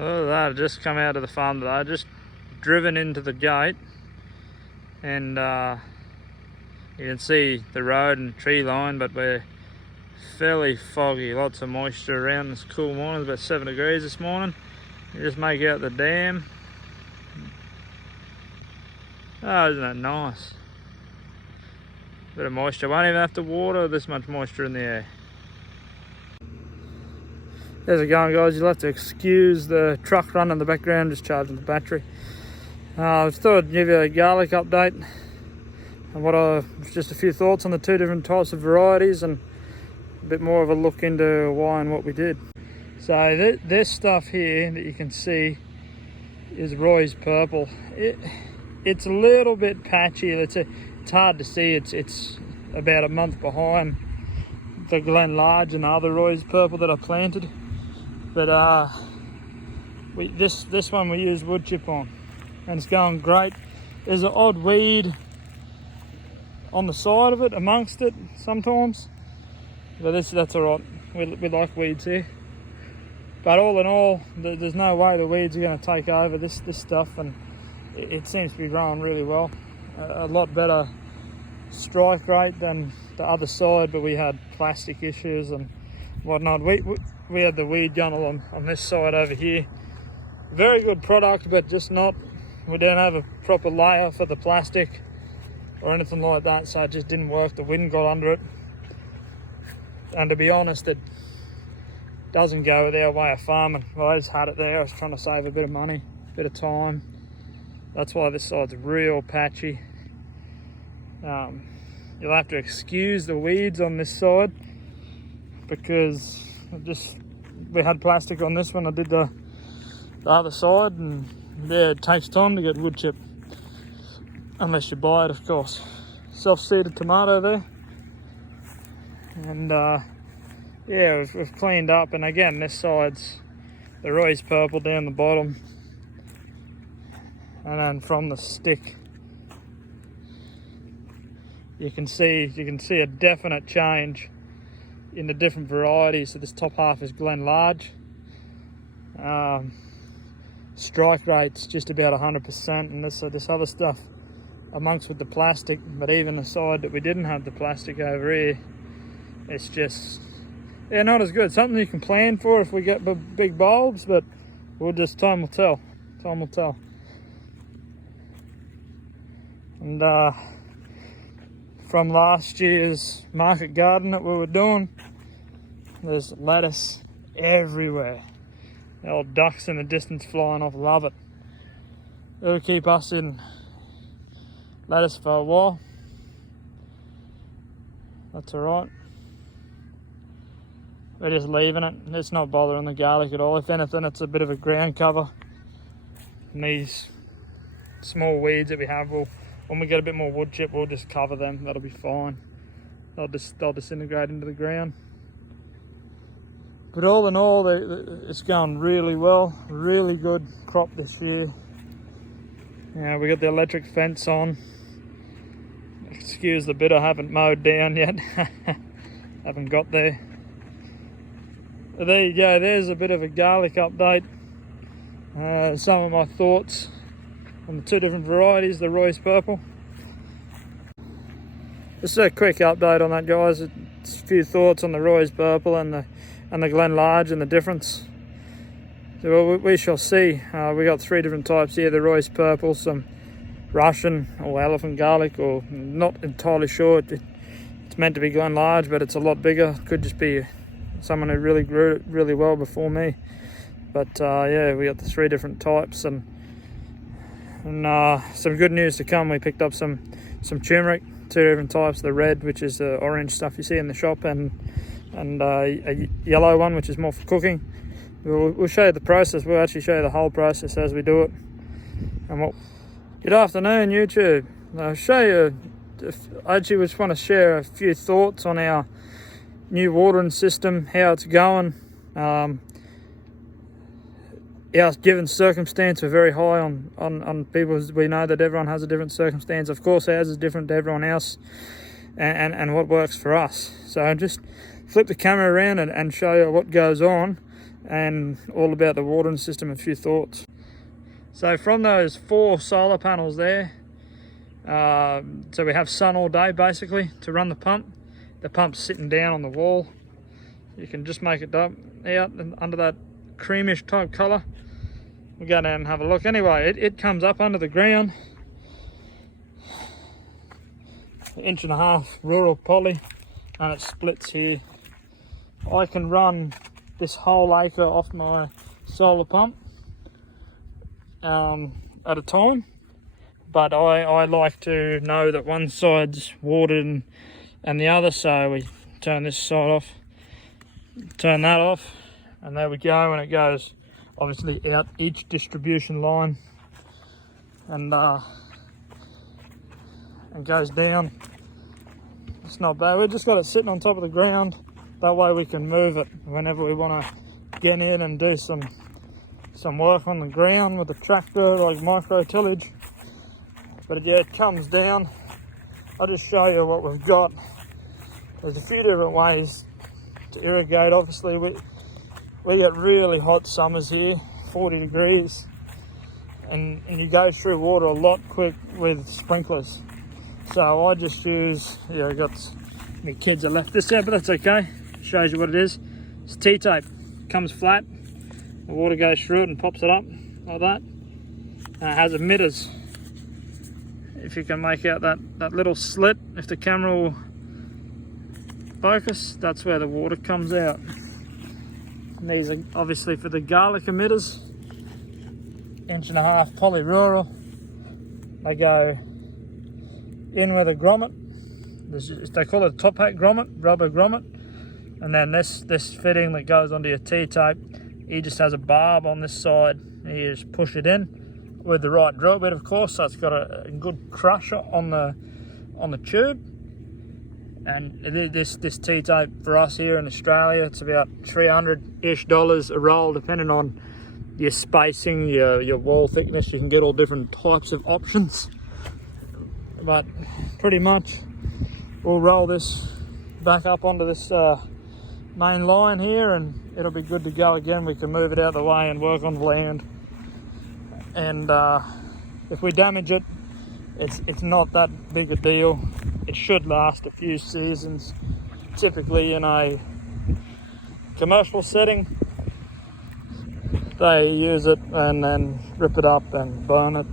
Oh, I just come out of the farm today. I just driven into the gate, and you can see the road and tree line, but we're fairly foggy. Lots of moisture around this cool morning. It's about 7 degrees this morning. You just make out the dam. Oh, isn't that nice? Bit of moisture. Won't even have to water, this much moisture in the air. How's it going, guys? You'll have to excuse the truck running in the background, just charging the battery. I thought I'd give you a garlic update, and just a few thoughts on the two different types of varieties, and a bit more of a look into why and what we did. So this stuff here that you can see is Roy's Purple. It's a little bit patchy. It's hard to see. It's about a month behind the Glen Large and the other Roy's Purple that I planted. But this one we used wood chip on, and it's going great. There's an odd weed on the side of it, amongst it sometimes, but that's all right. We like weeds here. But all in all, there's no way the weeds are going to take over this stuff, and it seems to be growing really well. A lot better strike rate than the other side, but we had plastic issues and whatnot. We had the weed gunnel on this side over here. Very good product, but just not, we don't have a proper layer for the plastic or anything like that, so it just didn't work. The wind got under it, and to be honest, it doesn't go with our way of farming. Well, I just had it there. I was trying to save a bit of money, a bit of time. That's why this side's real patchy. You'll have to excuse the weeds on this side, because we had plastic on this one. I did the other side, and yeah, it takes time to get wood chip, unless you buy it, of course. Self-seeded tomato there, and yeah, we've cleaned up. And again, this side's the Roy's Purple down the bottom, and then from the stick you can see a definite change in the different varieties. So this top half is Glen Large. Strike rate's just about 100%, and this other stuff amongst with the plastic, but even the side that we didn't have the plastic over here, it's just, yeah, not as good. Something you can plan for if we get big bulbs, but time will tell. Time will tell. And from last year's market garden that we were doing, there's lettuce everywhere. The old ducks in the distance flying off, love it. It'll keep us in lettuce for a while. That's alright. We're just leaving it. It's not bothering the garlic at all. If anything, it's a bit of a ground cover. And these small weeds that we have, when we get a bit more wood chip, we'll just cover them. That'll be fine. They'll disintegrate into the ground. But all in all, it's going really well. Really good crop this year. Yeah, we got the electric fence on. Excuse the bit I haven't mowed down yet. Haven't got there. But there you go. There's a bit of a garlic update. Some of my thoughts on the two different varieties, the Roy's Purple. Just a quick update on that, guys. It's a few thoughts on the Roy's Purple and the Glen Large and the difference. So we shall see. We got three different types here. The Roy's Purple, some Russian or elephant garlic, or not entirely sure. It's meant to be Glen Large, but it's a lot bigger. Could just be someone who really grew it really well before me. But yeah, we got the three different types, and some good news to come. We picked up some turmeric, two different types. The red, which is the orange stuff you see in the shop, and a yellow one, which is more for cooking. We'll show you the process. We'll actually show you the whole process as we do it. And good afternoon, YouTube. I'll show you. I actually just want to share a few thoughts on our new watering system, how it's going. Our given circumstance, we're very high on people. We know that everyone has a different circumstance. Of course, ours is different to everyone else, and what works for us. So just flip the camera around and show you what goes on, and all about the watering system, a few thoughts. So from those 4 solar panels there, so we have sun all day basically to run the pump. The pump's sitting down on the wall. You can just make it up out and under that creamish type colour. We'll go down and have a look. Anyway, it comes up under the ground, 1.5 inch rural poly, and it splits here. I can run this whole acre off my solar pump at a time, but I like to know that one side's watered and the other, so we turn this side off, turn that off, and there we go, and it goes obviously out each distribution line and goes down. It's not bad. We've just got it sitting on top of the ground, that way we can move it whenever we want to get in and do some work on the ground with the tractor, like micro tillage. But yeah, it comes down. I'll just show you what we've got. There's a few different ways to irrigate. Obviously we get really hot summers here, 40 degrees, and you go through water a lot quick with sprinklers. So I just use, I got my kids have left this out, but that's okay. Shows you what it is. It's T-tape, comes flat, the water goes through it and pops it up like that. And it has emitters. If you can make out that little slit, if the camera will focus, that's where the water comes out. And these are obviously for the garlic emitters, 1.5 inch poly rural. They go in with a grommet. They call it a top hat grommet, rubber grommet. And then this fitting that goes onto your T-tape, he just has a barb on this side. You just push it in with the right drill bit, of course, so it's got a good crush on the tube. And this T-tape for us here in Australia, it's about $300-ish a roll, depending on your spacing, your wall thickness. You can get all different types of options, but pretty much we'll roll this back up onto this main line here, and it'll be good to go again. We can move it out of the way and work on the land. And if we damage it, it's not that big a deal. It should last a few seasons. Typically in a commercial setting, they use it and then rip it up and burn it,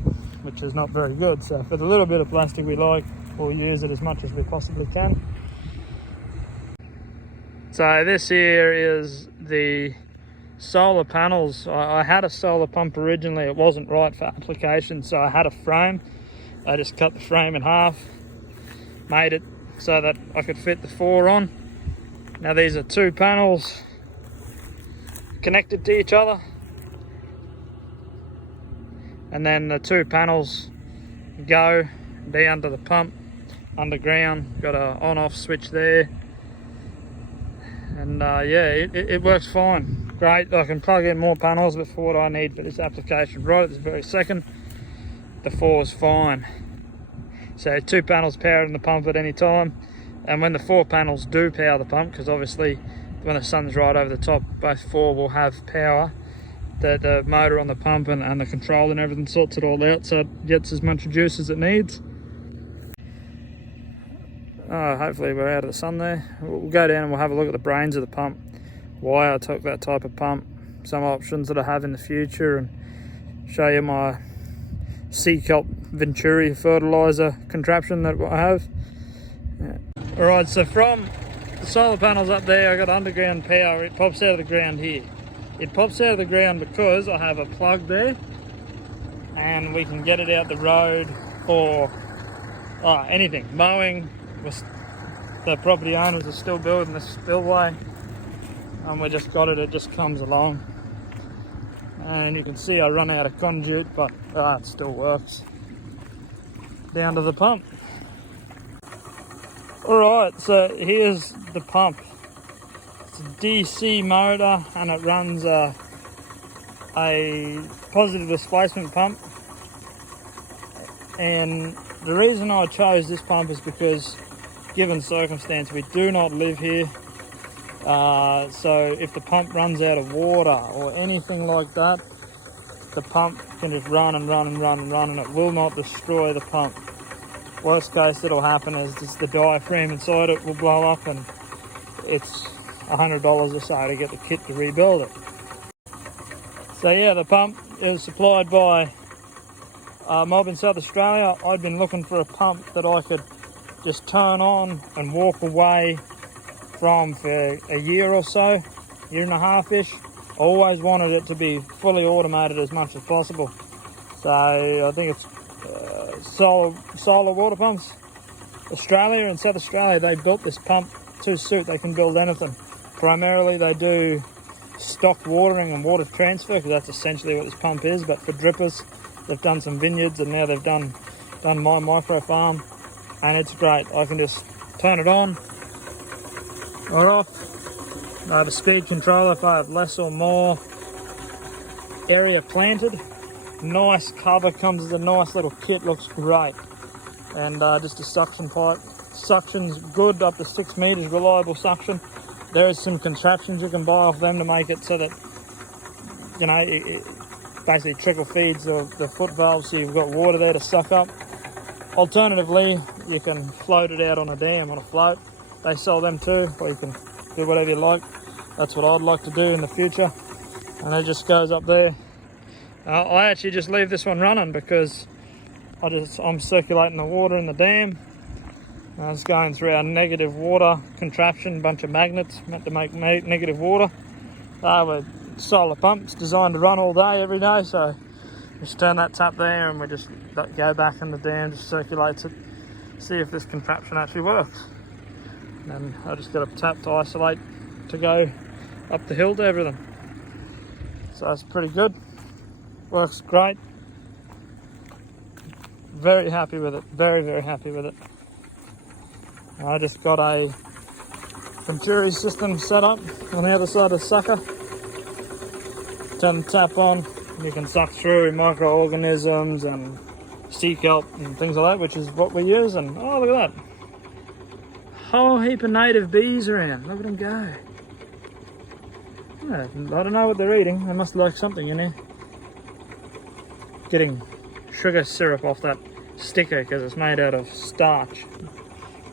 which is not very good. So for the little bit of plastic we like, we'll use it as much as we possibly can. So this here is the solar panels. I had a solar pump originally. It wasn't right for application, so I had a frame. I just cut the frame in half, made it so that I could fit the 4 on. Now these are 2 panels connected to each other, and then the 2 panels go down to the pump underground. Got a on-off switch there, and yeah, it works fine. Great. I can plug in more panels, but for what I need for this application right at this very second, the 4 is fine. So 2 panels powering the pump at any time, and when the 4 panels do power the pump, because obviously when the sun's right over the top, both 4 will have power. The motor on the pump and the control and everything sorts it all out, so it gets as much juice as it needs. Hopefully we're out of the sun there. We'll go down and we'll have a look at the brains of the pump, why I took that type of pump, some options that I have in the future, and show you my sea kelp Venturi fertilizer contraption that I have. Yeah. Alright, so from the solar panels up there, I got underground power. It pops out of the ground here. It pops out of the ground because I have a plug there, and we can get it out the road or anything. Mowing, the property owners are still building the spillway, and we just got it. It just comes along, and you can see I run out of conduit, but it still works down to the pump. Alright, so here's the pump. It's a DC motor, and it runs a positive displacement pump. And the reason I chose this pump is because, given circumstance, we do not live here. So if the pump runs out of water or anything like that, the pump can just run and run and run and run, and it will not destroy the pump. Worst case that'll happen is just the diaphragm inside it will blow up, and it's $100 or so to get the kit to rebuild it. So yeah, the pump is supplied by Mob in South Australia. I'd been looking for a pump that I could just turn on and walk away from for a year or so, year and a half-ish. I always wanted it to be fully automated as much as possible. So I think it's Solar Water Pumps Australia in South Australia. They built this pump to suit. They can build anything. Primarily they do stock watering and water transfer, because that's essentially what this pump is. But for drippers, they've done some vineyards, and now they've done my micro farm, and it's great. I can just turn it on or off. I have a speed controller if I have less or more area planted. Nice cover, comes as a nice little kit, looks great. And just a suction pipe. Suction's good, up to 6 meters, reliable suction. There is some contraptions you can buy off them to make it so that, you know, it basically trickle feeds the foot valve, so you've got water there to suck up. Alternatively, you can float it out on a dam on a float. They sell them too, or you can do whatever you like. That's what I'd like to do in the future. And it just goes up there. I actually just leave this one running because I'm circulating the water in the dam. It's going through our negative water contraption, bunch of magnets meant to make negative water. With solar pumps designed to run all day, every day. So just turn that tap there, and we just go back in the dam, just circulates it, see if this contraption actually works. And I just got a tap to isolate to go up the hill to everything. So that's pretty good. Works great. Very happy with it. Very, very happy with it. I just got a Venturi system set up on the other side of the sucker. Turn the tap on, you can suck through microorganisms and sea kelp and things like that, which is what we use. And oh, look at that. Whole heap of native bees around. Look at them go. Yeah, I don't know what they're eating. They must like something in here. Getting sugar syrup off that sticker because it's made out of starch.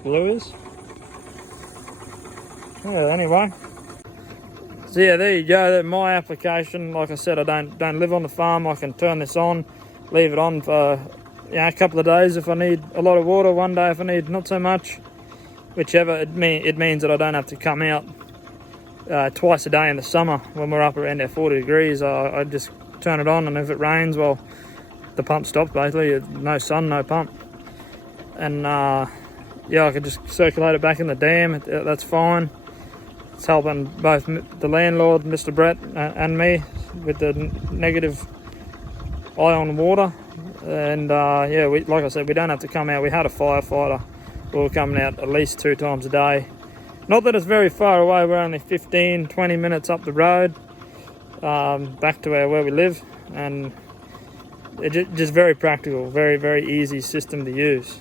Blue is. Well, anyway. So yeah, there you go. That's my application. Like I said, I don't live on the farm. I can turn this on, leave it on for a couple of days if I need a lot of water. One day if I need not so much. Whichever, it means that I don't have to come out twice a day in the summer when we're up around our 40 degrees. I just turn it on, and if it rains, well, the pump stops basically. No sun, no pump. And yeah, I could just circulate it back in the dam. That's fine. It's helping both the landlord, Mr. Brett, and me with the negative ion water. And yeah, like I said, we don't have to come out. We had a firefighter. We were coming out at least 2 times a day. Not that it's very far away. We're only 15-20 minutes up the road back to where we live, and it's just very practical, very, very easy system to use.